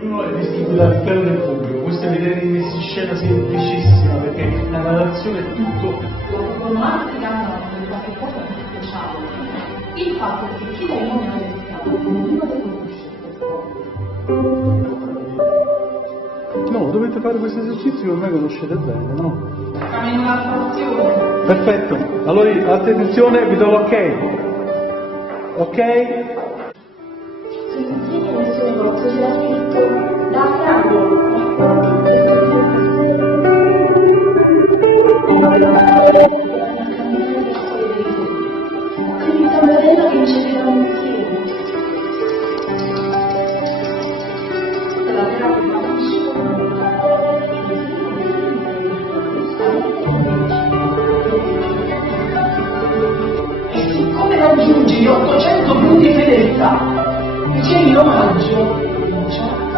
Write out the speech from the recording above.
Ognuno è vestito dal pelo del pubblico, questo è vedere in scena semplicissima, perché la narrazione è tutto. Devono anche hanno qualche cosa di speciale. Il fatto che chi lei non ha detto, ognuno deve conoscere. No, dovete fare questo esercizio che ormai conoscete bene, no? Cammino la stazione. Perfetto, allora attenzione, vi do l'ok. Ok? Insieme nel suo negozio c'era scritto da Franco. Con il tamburello che riceveva insieme. La terapia E siccome raggiungi gli 800 punti di fedeltà, ricevi l'omaggio di un certo